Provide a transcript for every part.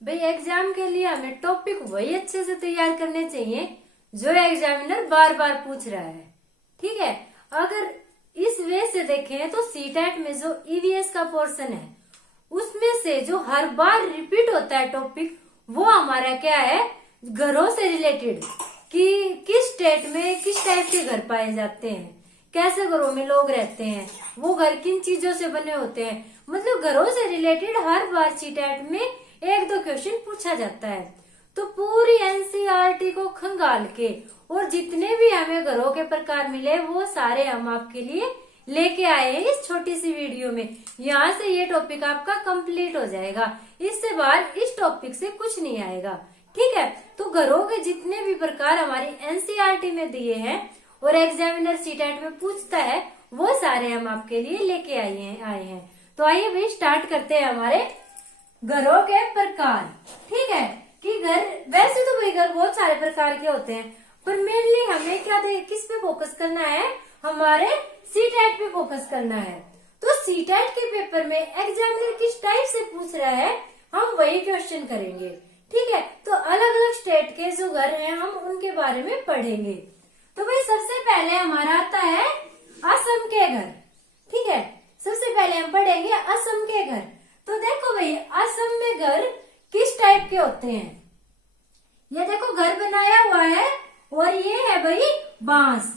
भाई एग्जाम के लिए हमें टॉपिक वही अच्छे से तैयार करने चाहिए जो एग्जामिनर बार बार पूछ रहा है। ठीक है, अगर इस वे से देखें तो सीटेट में जो ईवीएस का पोर्शन है उसमें से जो हर बार रिपीट होता है टॉपिक वो हमारा क्या है, घरों से रिलेटेड, कि किस स्टेट में किस टाइप के घर पाए जाते हैं, कैसे घरों में लोग रहते हैं, वो घर किन चीजों से बने होते हैं। मतलब घरों से रिलेटेड हर बार सीटेट में एक दो क्वेश्चन पूछा जाता है। तो पूरी एनसीईआरटी को खंगाल के और जितने भी हमें घरों के प्रकार मिले वो सारे हम आपके लिए लेके आए हैं इस छोटी सी वीडियो में। यहाँ से ये टॉपिक आपका कंप्लीट हो जाएगा, इससे बाहर इस टॉपिक से कुछ नहीं आएगा। ठीक है, तो घरों के जितने भी प्रकार हमारी एनसीईआरटी में दिए हैं और एग्जामिनर सीटेट में पूछता है वो सारे हम आपके लिए लेके आए हैं। तो आइए भाई स्टार्ट करते हैं हमारे घरों के प्रकार। ठीक है, कि घर वैसे तो भाई घर बहुत सारे प्रकार के होते हैं, पर मेनली हमें क्या किस पे फोकस करना है, हमारे सीटेट पे फोकस करना है। तो सीटेट के पेपर में एग्जामिनर किस टाइप से पूछ रहा है हम वही क्वेश्चन करेंगे। ठीक है, तो अलग अलग स्टेट के जो घर हैं हम उनके बारे में पढ़ेंगे। तो भाई सबसे पहले हमारा आता है असम के घर। ठीक है, सबसे पहले हम पढ़ेंगे असम के घर। तो देखो भाई असम में घर किस टाइप के होते हैं। ये देखो घर बनाया हुआ है और ये है भाई बांस।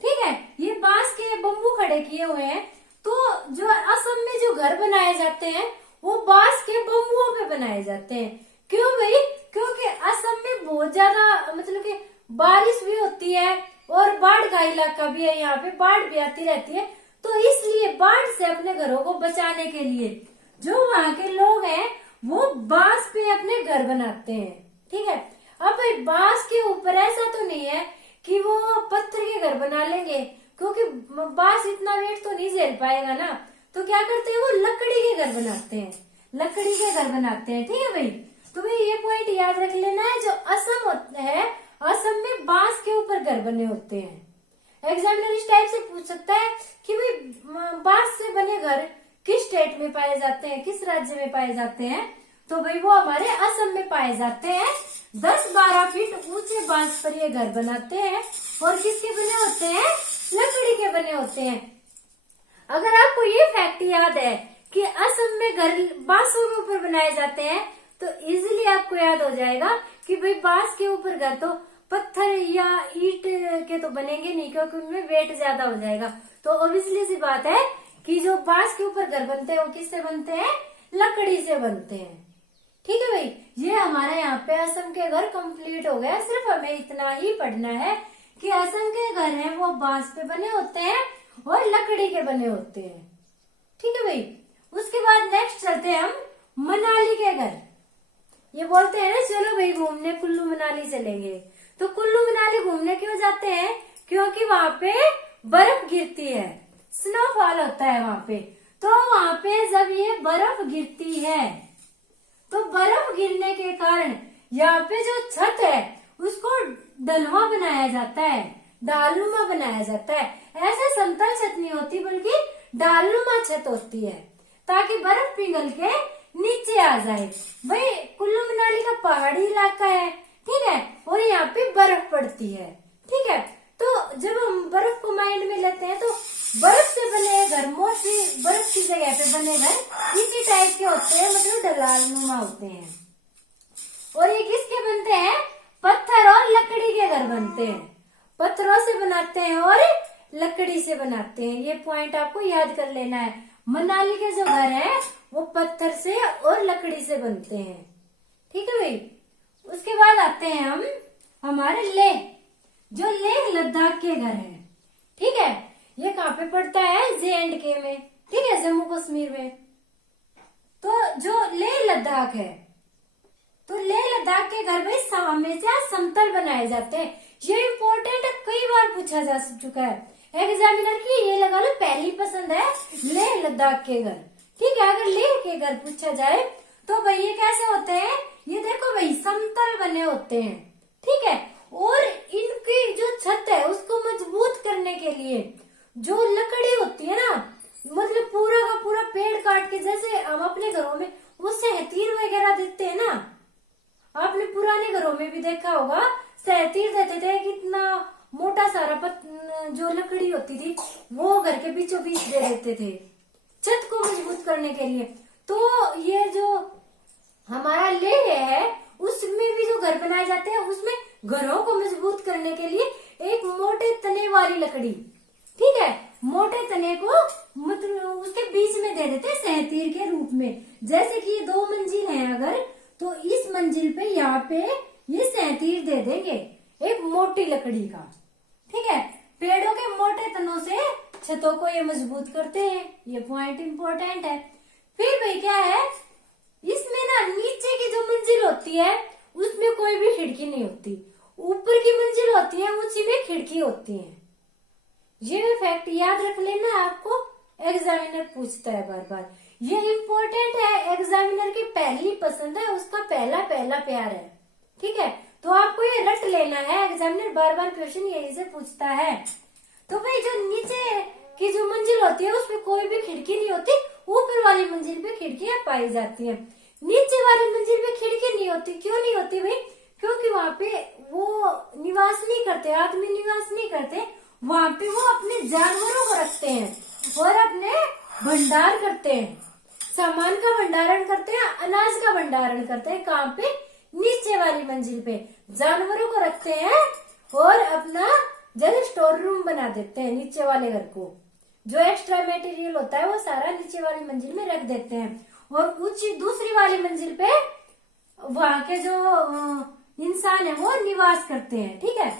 ठीक है, ये बांस के बम्बू खड़े किए हुए हैं। तो जो असम में जो घर बनाए जाते हैं वो बांस के बम्बुओं पे बनाए जाते हैं। क्यों भाई? क्योंकि असम में बहुत ज्यादा मतलब कि बारिश भी होती है और बाढ़ का इलाका भी है, यहाँ पे बाढ़ भी आती रहती है। तो इसलिए बाढ़ से अपने घरों को बचाने के लिए जो वहाँ के लोग हैं वो बांस पे अपने घर बनाते हैं। ठीक है, अब भाई बांस के ऊपर ऐसा तो नहीं है कि वो पत्थर के घर बना लेंगे, क्योंकि बांस इतना वेट तो नहीं झेल पाएगा ना। तो क्या करते हैं, वो लकड़ी के घर बनाते हैं, लकड़ी के घर बनाते हैं। ठीक है भाई, तो भाई ये पॉइंट याद रख लेना है। जो असम होता है, असम में बांस के ऊपर घर बने होते हैं। एग्जामिनर इस टाइप से पूछ सकता है कि भाई बांस से बने घर किस स्टेट में पाए जाते हैं, किस राज्य में पाए जाते हैं। तो भाई वो हमारे असम में पाए जाते हैं। 10-12 फीट ऊंचे बांस पर ये घर बनाते हैं और किसके बने होते हैं, लकड़ी के बने होते हैं। अगर आपको ये फैक्ट याद है कि असम में घर बांसों के ऊपर बनाए जाते हैं तो इजीली आपको याद हो जाएगा कि भाई बांस के ऊपर घर तो पत्थर या ईंट के तो बनेंगे नहीं, क्योंकि उनमें वेट ज्यादा हो जाएगा। तो ऑब्वियसली सी बात है कि जो बांस के ऊपर घर बनते हैं वो किससे बनते हैं, लकड़ी से बनते हैं। ठीक है भाई, ये हमारे यहाँ पे असम के घर कंप्लीट हो गया। सिर्फ हमें इतना ही पढ़ना है कि असम के घर हैं वो बांस पे बने होते हैं और लकड़ी के बने होते हैं। ठीक है भाई, उसके बाद नेक्स्ट चलते हैं हम मनाली के घर। ये बोलते हैं ना चलो भाई घूमने कुल्लू मनाली चलेंगे। तो कुल्लू मनाली घूमने क्यों जाते हैं, क्योंकि वहां पे बर्फ गिरती है, स्नोफॉल होता है वहां पे। तो वहां पे जब ये बर्फ गिरती है तो बर्फ गिरने के कारण यहाँ पे जो छत है उसको ढलुआ बनाया जाता है, ढालनुमा बनाया जाता है। ऐसे समतल छत नहीं होती बल्कि ढालनुमा छत होती है, ताकि बर्फ पिघल के नीचे आ जाए। भाई कुल्लू मनाली का पहाड़ी इलाका है, ठीक है, और यहाँ पे बर्फ पड़ती है। ठीक है, तो जब हम बर्फ को माइंड में लेते हैं तो बर्फ से बने घर, मोस्टली बर्फ की जगह पे बने घर इसी टाइप के होते हैं, मतलब ढलानुमा होते हैं। और ये किसके बनते हैं, पत्थर और लकड़ी के घर बनते हैं। पत्थरों से बनाते हैं और लकड़ी से बनाते हैं। ये पॉइंट आपको याद कर लेना है। मनाली के जो घर है वो पत्थर से और लकड़ी से बनते हैं। ठीक है भाई, उसके बाद आते हैं हम हमारे लेह, जो लेह लद्दाख के घर है। ठीक है, ये कहाँ पे पड़ता है, JNK में। ठीक है, जम्मू कश्मीर में। तो जो लेह लद्दाख है, तो लेह लद्दाख के घर में हमेशा समतल बनाए जाते हैं। ये इम्पोर्टेंट कई बार पूछा जा चुका है एग्जामिनर की, ये लगा लो पहली पसंद है लेह लद्दाख के घर। ठीक है, अगर लेह के घर पूछा जाए तो भाई ये कैसे होते हैं, ये देखो भाई समतल बने होते हैं। ठीक है, और इनकी जो छत है उसको मजबूत करने के लिए जो लकड़ी होती है ना, मतलब पूरा का पूरा पेड़ काट के, जैसे हम अपने घरों में उससे तीर वगैरह वगैरह देते हैं ना, आपने पुराने घरों में भी देखा होगा, सहतीर देते थे, कितना मोटा सारा जो लकड़ी होती थी वो घर के बीचों बीच दे देते थे छत को मजबूत करने के लिए। तो ये जो हमारा लेह है उसमें भी जो घर बनाए जाते हैं उसमें घरों को मजबूत करने के लिए एक मोटे तने वाली लकड़ी, ठीक है, मोटे तने को मतलब उसके बीच में दे देते हैं सहतीर के रूप में। जैसे कि 2 मंजिल है अगर, तो इस मंजिल पे यहाँ पे ये सहतीर दे देंगे एक मोटी लकड़ी का, ठीक है। पेड़ों के मोटे तनों से छतों को ये मजबूत करते हैं, ये पॉइंट इंपॉर्टेंट है। फिर भाई क्या है, इसमें ना नीचे की जो मंजिल होती है उसमें कोई भी खिड़की नहीं होती, ऊपर की मंजिल होती है उसी में खिड़की होती है। ये फैक्ट याद रख लेना, आपको एग्जामिनर पूछता है बार बार, ये इम्पोर्टेंट है, एग्जामिनर की पहली पसंद है, उसका पहला प्यार है, ठीक है। तो आपको ये रट लेना है, एग्जामिनर बार बार क्वेश्चन यही से पूछता है। तो भाई जो नीचे की जो मंजिल होती है उसमें कोई भी खिड़की नहीं होती, ऊपर वाली मंजिल पे खिड़कियां पाई जाती हैं। नीचे वाली मंजिल पे खिड़की नहीं होती, क्यों नहीं होती भाई? क्योंकि वहां पे वो निवास नहीं करते, आदमी निवास नहीं करते, वहां पे वो अपने जानवरों को रखते हैं और अपने भंडार करते हैं, सामान का भंडारण करते हैं, अनाज का भंडारण करते हैं। कहाँ पे? नीचे वाली मंजिल पे जानवरों को रखते हैं और अपना जैसे स्टोर रूम बना देते हैं नीचे वाले घर को। जो एक्स्ट्रा मटेरियल होता है वो सारा नीचे वाली मंजिल में रख देते हैं और दूसरी वाली मंजिल पे वहां के जो इंसान है वो निवास करते हैं, ठीक है।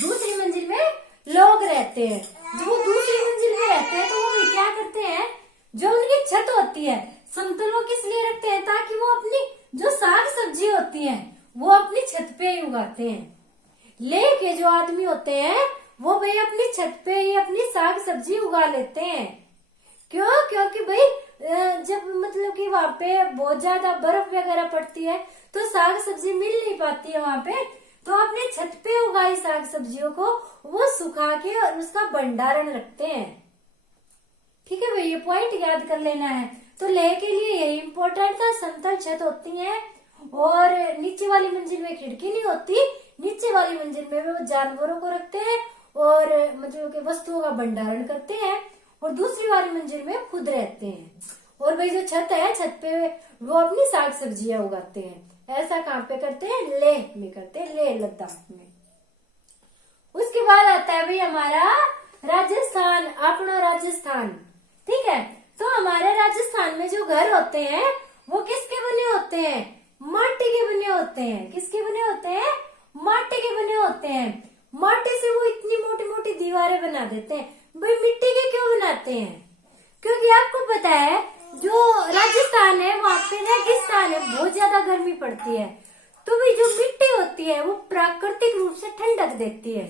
दूसरी मंजिल में लोग रहते हैं, जो दूसरी मंजिल में रहते हैं तो वो भी क्या करते हैं, जो उनकी छत होती है समतल वो किस लिए रखते हैं, ताकि वो अपनी जो साग सब्जी होती है वो अपनी छत पे ही उगाते हैं। लेके जो आदमी होते हैं वो भाई अपनी छत पे ही अपनी साग सब्जी उगा लेते हैं। क्यों? क्योंकि भाई जब मतलब कि वहां पे बहुत ज्यादा बर्फ वगैरह पड़ती है तो साग सब्जी मिल नहीं पाती है वहां पे, तो अपने छत पे उगाई साग सब्जियों को वो सुखा के और उसका भंडारण रखते हैं, ठीक है भाई। ये पॉइंट याद कर लेना है। तो लेह के लिए यही इम्पोर्टेंट था, समतल छत होती है और नीचे वाली मंजिल में खिड़की नहीं होती, नीचे वाली मंजिल में वो जानवरों को रखते हैं और मतलब कि वस्तुओं का भंडारण करते हैं और दूसरी वाली मंजिल में खुद रहते हैं। और भाई जो छत है, छत पे वो अपनी साग सब्जियां उगाते हैं। ऐसा कहाँ पे करते हैं? लेह में करते हैं, लेह लद्दाख में। उसके बाद आता है भाई हमारा राजस्थान, अपना राजस्थान, ठीक है। तो हमारे राजस्थान में जो घर होते हैं वो किसके बने होते हैं? माटी के बने होते हैं। किसके बने होते हैं? माटी के बने होते हैं। माटी से वो इतनी मोटी मोटी दीवारें बना देते हैं। भाई मिट्टी के क्यों बनाते हैं? क्योंकि आपको पता है जो राजस्थान है वहां पे रेगिस्तान है, बहुत ज्यादा गर्मी पड़ती है, तो भाई जो मिट्टी होती है वो प्राकृतिक रूप से ठंडक देती है,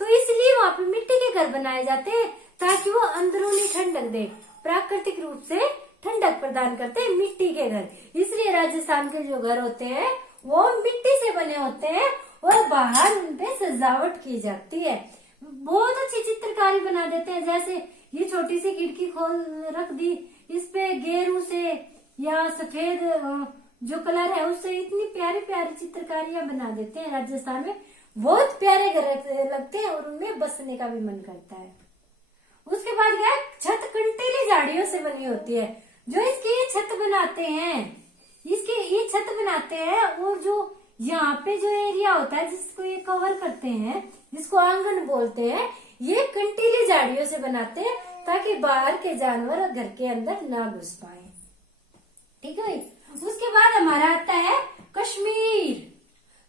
तो इसलिए वहां पे मिट्टी के घर बनाए जाते हैं ताकि वो अंदरूनी ठंडक दे, प्राकृतिक रूप से ठंडक प्रदान करते हैं मिट्टी के घर। इसलिए राजस्थान के जो घर होते हैं वो मिट्टी से बने होते हैं और बाहर उनपे सजावट की जाती है। बहुत अच्छी चित्रकारी बना देते हैं, जैसे ये छोटी सी खिड़की खोल रख दी, इस पे गेरू से या सफेद जो कलर है उससे इतनी प्यारी प्यारी चित्रकारियां बना देते हैं। राजस्थान में बहुत प्यारे घर लगते हैं और उनमें बसने का भी मन करता है। उसके बाद क्या है, छत कंटीली झाड़ियों से बनी होती है। जो इसकी ये छत बनाते हैं, इसकी ये छत बनाते हैं और जो यहाँ पे जो एरिया होता है जिसको ये कवर करते हैं, जिसको आंगन बोलते हैं, ये कंटीली झाड़ियों से बनाते हैं ताकि बाहर के जानवर घर के अंदर ना घुस पाए, ठीक है भाई। उसके बाद हमारा आता है कश्मीर।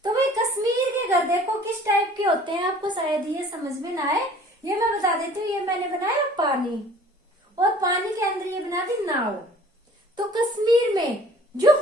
तो भाई कश्मीर के घर देखो किस टाइप के होते हैं, आपको शायद ये समझ में ना आए, ये मैं बता देती हूँ। ये मैंने बनाया पानी और पानी के अंदर ये बना दी नाव। तो कश्मीर में जो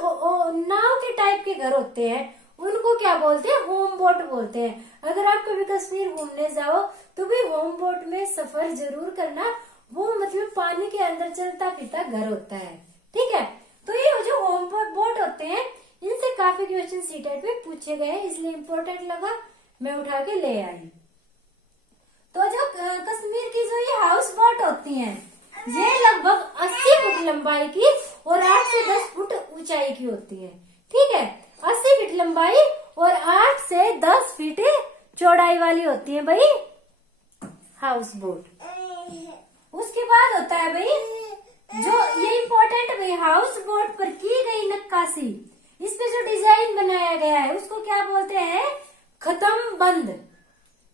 नाव के टाइप के घर होते हैं उनको क्या बोलते हैं? होम बोट बोलते हैं। अगर आप कभी कश्मीर घूमने जाओ तो भी होम बोट में सफर जरूर करना, वो मतलब पानी के अंदर चलता फिरता घर होता है, ठीक है। तो ये जो होम बोट होते हैं इनसे काफी क्वेश्चन सीटेट में पूछे गए, इसलिए इम्पोर्टेंट लगा मैं उठा के ले आई। तो जो कश्मीर की जो ये हाउस बोट होती हैं, ये लगभग 80 फुट लंबाई की और 8 से 10 फुट ऊंचाई की होती है। ठीक है, 80 फीट लंबाई और 8 से 10 फीट चौड़ाई वाली होती है भाई हाउस बोट। उसके बाद होता है भाई जो ये इम्पोर्टेंट भाई हाउस बोट पर की गई नक्काशी, इस पे जो डिजाइन बनाया गया है उसको क्या बोलते हैं, खत्म बंद।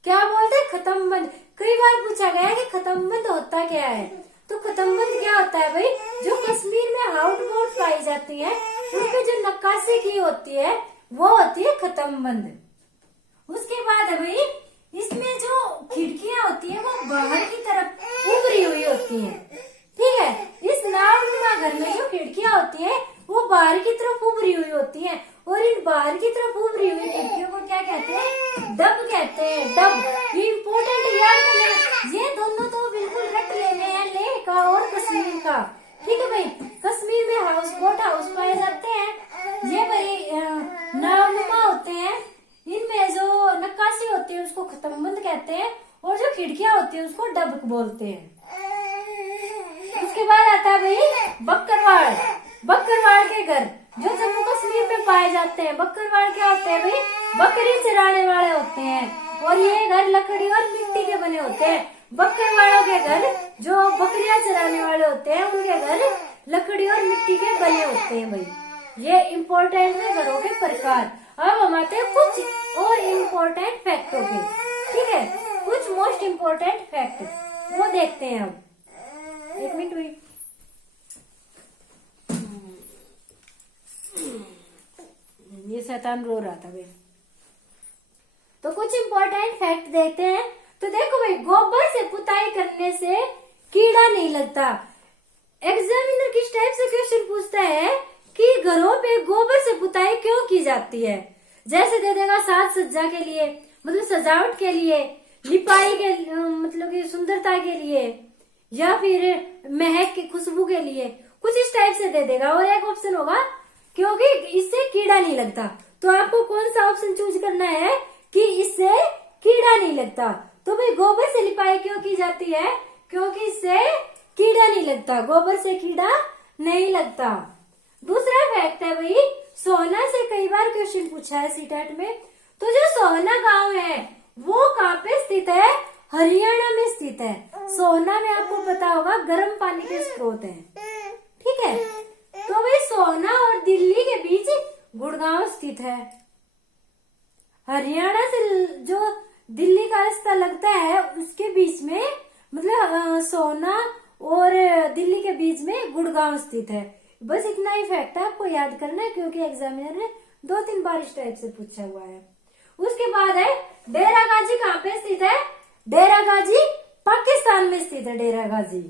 क्या बोलते हैं, खत्म बंद। कई बार पूछा गया है कि खत्म बंद होता क्या है, तो खत्म बंद क्या होता है भाई, जो कश्मीर में हाउस बोट पाई जाती है उस पे जो नक्काशी की होती है वो होती है खत्म बंद। उसके बाद है भाई इसमें जो खिड़कियां होती है वो बाहर की तरफ उभरी हुई होती हैं। ठीक है, इस नावनुमा घर में जो खिड़कियां होती हैं वो बाहर की तरफ उभरी हुई होती हैं और इन बाहर की तरफ उभरी हुई खिड़कियों को क्या कहते हैं, डब कहते हैं। डब ये इम्पोर्टेंट याद करना, ये दोनों तो बिल्कुल रट लेने हैं, लेह का और कश्मीर का। ठीक है भाई, कश्मीर में हाउस बोट हाउस पाए जाते हैं, ये भाई नावनुमा होते हैं, इनमें जो नक्काशी होती है उसको खत्मबंद कहते हैं और जो खिड़कियां होती है उसको डब बोलते हैं। उसके बाद आता है भाई बकरवाड़। बकरवाड़ के घर जो जम्मू कश्मीर में पाए जाते हैं। बकरवाड़ क्या होते हैं भाई, बकरी चराने वाले होते हैं और ये घर लकड़ी और मिट्टी के बने होते हैं। बकरवाड़ों के घर जो बकरियां चराने वाले होते हैं उनके घर लकड़ी और मिट्टी के बने होते हैं भाई। ये इम्पोर्टेंट है घरों के प्रकार। अब हम आते हैं कुछ और इम्पोर्टेंट फैक्टों पे। ठीक है, कुछ मोस्ट इम्पोर्टेंट फैक्ट वो देखते हैं हम। एक मिनट भाई, ये शैतान रो रहा था भाई। तो कुछ इम्पोर्टेंट फैक्ट देखते हैं। तो देखो भाई, गोबर से पुताई करने से कीड़ा नहीं लगता। एग्जामिनर किस टाइप से क्वेश्चन पूछता है कि घरों पे गोबर से पुताई क्यों की जाती है। जैसे दे देगा साज सज्जा के लिए, मतलब सजावट के लिए, लिपाई के मतलब की सुंदरता के लिए, या फिर महक की खुशबू के लिए, कुछ इस टाइप से दे देगा। और एक ऑप्शन होगा क्योंकि इससे कीड़ा नहीं लगता। तो आपको कौन सा ऑप्शन चूज करना है कि इससे कीड़ा नहीं लगता। तो भाई गोबर से लिपाई क्यों की जाती है, क्योंकि इससे कीड़ा नहीं लगता, गोबर से कीड़ा नहीं लगता। दूसरा फैक्ट है भाई, सोहना से कई बार क्वेश्चन पूछा है सीटेट में। तो जो सोहना गांव है वो कहाँ पे स्थित है, हरियाणा में स्थित है। सोहना में आपको पता होगा गर्म पानी के स्रोत है। ठीक है, तो भाई सोहना और दिल्ली के बीच गुड़गांव स्थित है। हरियाणा से जो दिल्ली का रास्ता लगता है उसके बीच में, मतलब सोहना और दिल्ली के बीच में गुड़गांव स्थित है। बस इतना ही फैक्ट है, आपको याद करना है क्योंकि एग्जामिनर ने 2-3 बार इस टाइप से पूछा हुआ है। उसके बाद है डेरा गाजी कहाँ पे स्थित है, डेरा गाजी पाकिस्तान में स्थित है, डेरा गाजी।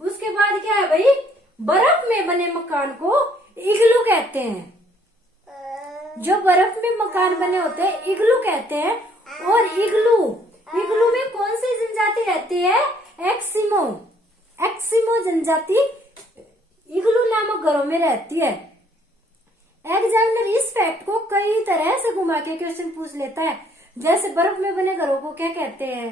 उसके बाद क्या है भाई, बर्फ में बने मकान को इग्लू कहते हैं। जो बर्फ में मकान बने होते हैं इग्लू कहते हैं। और इग्लू में कौन सी जनजाति रहती है, एक्सिमो। एक्सिमो जनजाति इग्लू नामक घरों में रहती है। एग्जामिनर इस फैक्ट को कई तरह से घुमा के क्वेश्चन पूछ लेता है। जैसे बर्फ में बने घरों को क्या कहते हैं,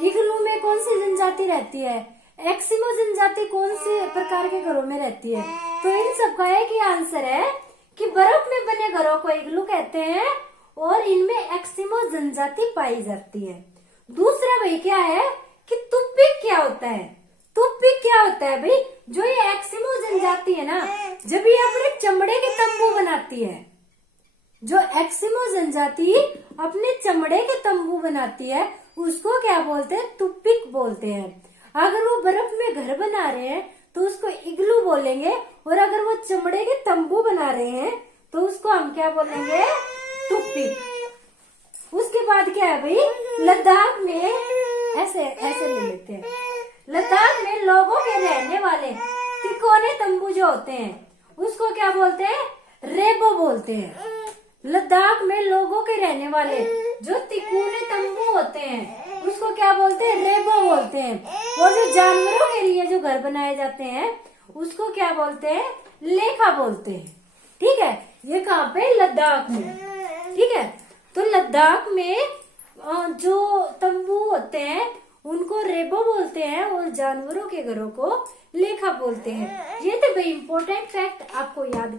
इग्लू में कौन सी जनजाति रहती है, एक्सिमो जनजाति कौन सी प्रकार के घरों में रहती है। तो इन सब का एक ही आंसर है कि बर्फ में बने घरों को इग्लू कहते हैं और इनमें एक्सिमो जनजाति पाई जाती है। दूसरा भाई क्या है कि तुप्पिक क्या होता है। तुप्पिक क्या होता है भाई, जो ये एक्सिमो जनजाति है ना, जब ये अपने चमड़े के तंबू बनाती है, जो एक्सिमो जनजाति अपने चमड़े के तंबू बनाती है उसको क्या बोलते हैं, तुप्पिक बोलते हैं। अगर वो बर्फ में घर बना रहे हैं तो उसको इग्लू बोलेंगे और अगर वो चमड़े के तंबू बना रहे हैं तो उसको हम क्या बोलेंगे, तुप्पिक। उसके बाद क्या है भाई, लद्दाख में ऐसे ले लेते हैं। लद्दाख में लोगों के रहने वाले तिकोने तंबू जो होते हैं उसको क्या बोलते हैं, रेबो बोलते हैं। लद्दाख में लोगों के रहने वाले जो तिकोने तंबू होते हैं उसको क्या बोलते हैं, रेबो बोलते हैं। और जो जानवरों के लिए जो घर बनाए जाते हैं उसको क्या बोलते हैं, लेखा बोलते हैं। ठीक है, ये कहाँ पे, लद्दाख में। ठीक है, तो लद्दाख में जो तंबू होते हैं उनको रेबो बोलते हैं और जानवरों के घरों को लेखा बोलते हैं। ये थे भाई इम्पोर्टेंट फैक्ट, आपको याद